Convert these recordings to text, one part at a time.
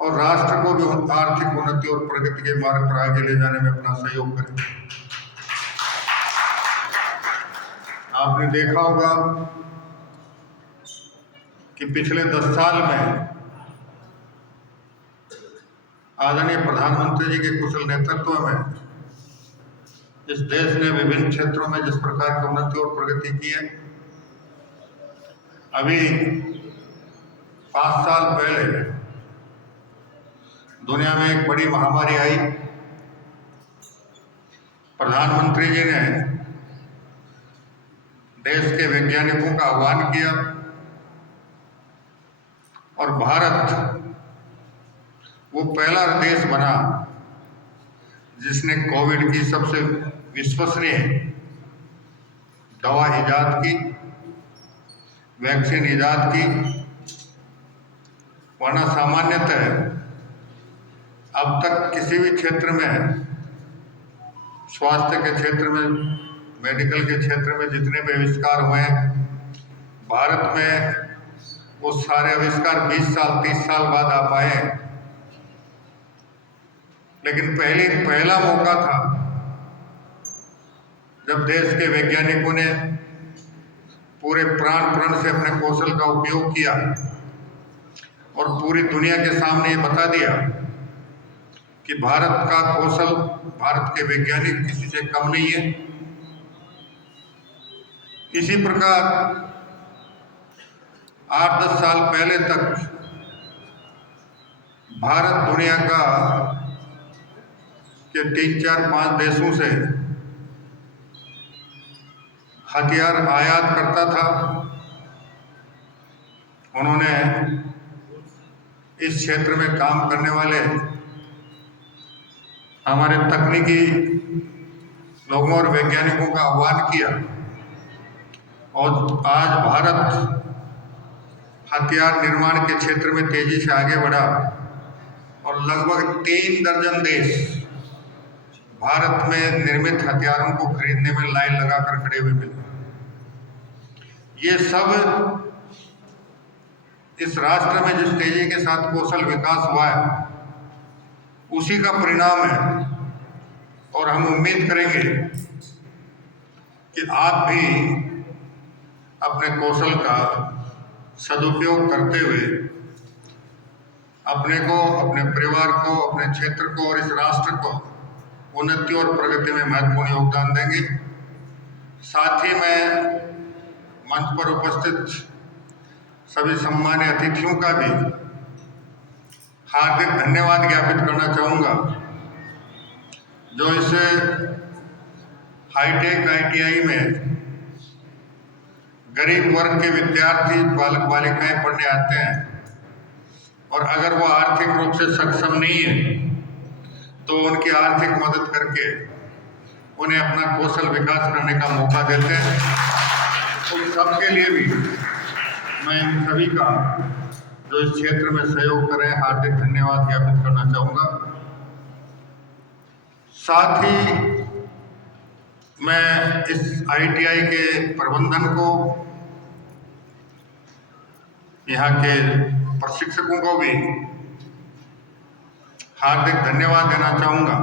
और राष्ट्र को भी आर्थिक उन्नति और प्रगति के मार्ग पर आगे ले जाने में अपना सहयोग करें। आपने देखा होगा कि पिछले 10 साल में आदरणीय प्रधानमंत्री जी के कुशल नेतृत्व में इस देश ने विभिन्न क्षेत्रों में जिस प्रकार की उन्नति और प्रगति की है, अभी 5 साल पहले दुनिया में एक बड़ी महामारी आई। प्रधानमंत्री जी ने देश के वैज्ञानिकों का आह्वान किया और भारत वो पहला देश बना जिसने कोविड की सबसे विश्वसनीय दवा इजाद की, वैक्सीन इजाद की। वरना सामान्यतः अब तक किसी भी क्षेत्र में, स्वास्थ्य के क्षेत्र में, मेडिकल के क्षेत्र में जितने भी आविष्कार हुए हैं, भारत में वो सारे आविष्कार 20 साल 30 साल बाद आ पाए हैं। लेकिन पहला मौका था जब देश के वैज्ञानिकों ने पूरे प्राण से अपने कौशल का उपयोग किया और पूरी दुनिया के सामने ये बता दिया कि भारत का कौशल, भारत के वैज्ञानिक किसी से कम नहीं है। इसी प्रकार 8-10 साल पहले तक भारत दुनिया का के 3-4-5 देशों से हथियार आयात करता था। उन्होंने इस क्षेत्र में काम करने वाले हमारे तकनीकी लोगों और वैज्ञानिकों का आह्वान किया और आज भारत हथियार निर्माण के क्षेत्र में तेजी से आगे बढ़ा और लगभग 3 दर्जन देश भारत में निर्मित हथियारों को खरीदने में लाइन लगाकर खड़े हुए मिले। ये सब इस राष्ट्र में जिस तेजी के साथ कौशल विकास हुआ है उसी का परिणाम है और हम उम्मीद करेंगे कि आप भी अपने कौशल का सदुपयोग करते हुए अपने को, अपने परिवार को, अपने क्षेत्र को और इस राष्ट्र को उन्नति और प्रगति में महत्वपूर्ण योगदान देंगे। साथ ही मैं मंच पर उपस्थित सभी सम्मानित अतिथियों का भी हार्दिक धन्यवाद ज्ञापित करना चाहूँगा जो इस हाईटेक ITI में गरीब वर्ग के विद्यार्थी, बालक बालिकाएं पढ़ने आते हैं और अगर वो आर्थिक रूप से सक्षम नहीं है तो उनकी आर्थिक मदद करके उन्हें अपना कौशल विकास करने का मौका देते हैं। तो सबके लिए भी मैं इन सभी का जो इस क्षेत्र में सहयोग करें हार्दिक धन्यवाद ज्ञापित करना चाहूँगा। साथ ही मैं इस ITI के प्रबंधन को, यहाँ के प्रशिक्षकों को भी हार्दिक धन्यवाद देना चाहूँगा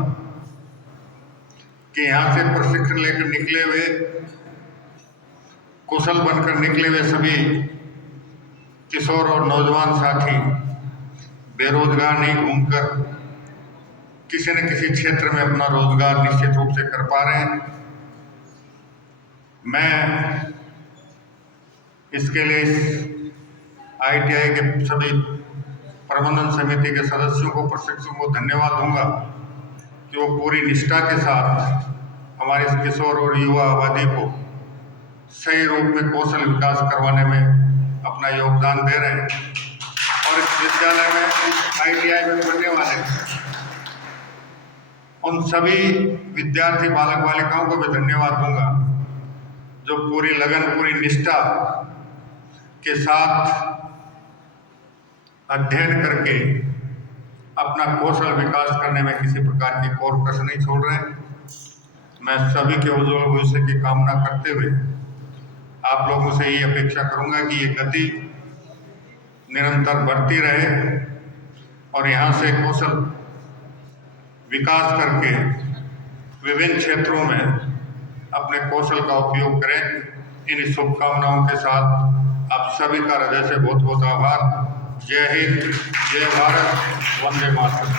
कि यहाँ से प्रशिक्षण लेकर निकले हुए, कुशल बनकर निकले हुए सभी किशोर और नौजवान साथी बेरोजगार नहीं घूमकर किसी न किसी क्षेत्र में अपना रोजगार निश्चित रूप से कर पा रहे हैं। मैं इसके लिए इस ITI के सभी प्रबंधन समिति के सदस्यों को, प्रशिक्षकों को धन्यवाद दूंगा कि वो पूरी निष्ठा के साथ हमारे इस किशोर और युवा आबादी को सही रूप में कौशल विकास करवाने में अपना योगदान दे रहे हैं। और इस विद्यालय में, इस ITI में पढ़ने वाले उन सभी विद्यार्थी, बालक बालिकाओं को भी धन्यवाद दूंगा जो पूरी लगन, पूरी निष्ठा के साथ अध्ययन करके अपना कौशल विकास करने में किसी प्रकार की कोर कसर नहीं छोड़ रहे। मैं सभी के उज्ज्वल भविष्य की कामना करते हुए आप लोगों से ये अपेक्षा करूंगा कि ये गति निरंतर बढ़ती रहे और यहाँ से कौशल विकास करके विभिन्न क्षेत्रों में अपने कौशल का उपयोग करें। इन शुभकामनाओं के साथ आप सभी का हृदय से बहुत बहुत आभार। जय हिंद, जय भारत, वंदे मातरम।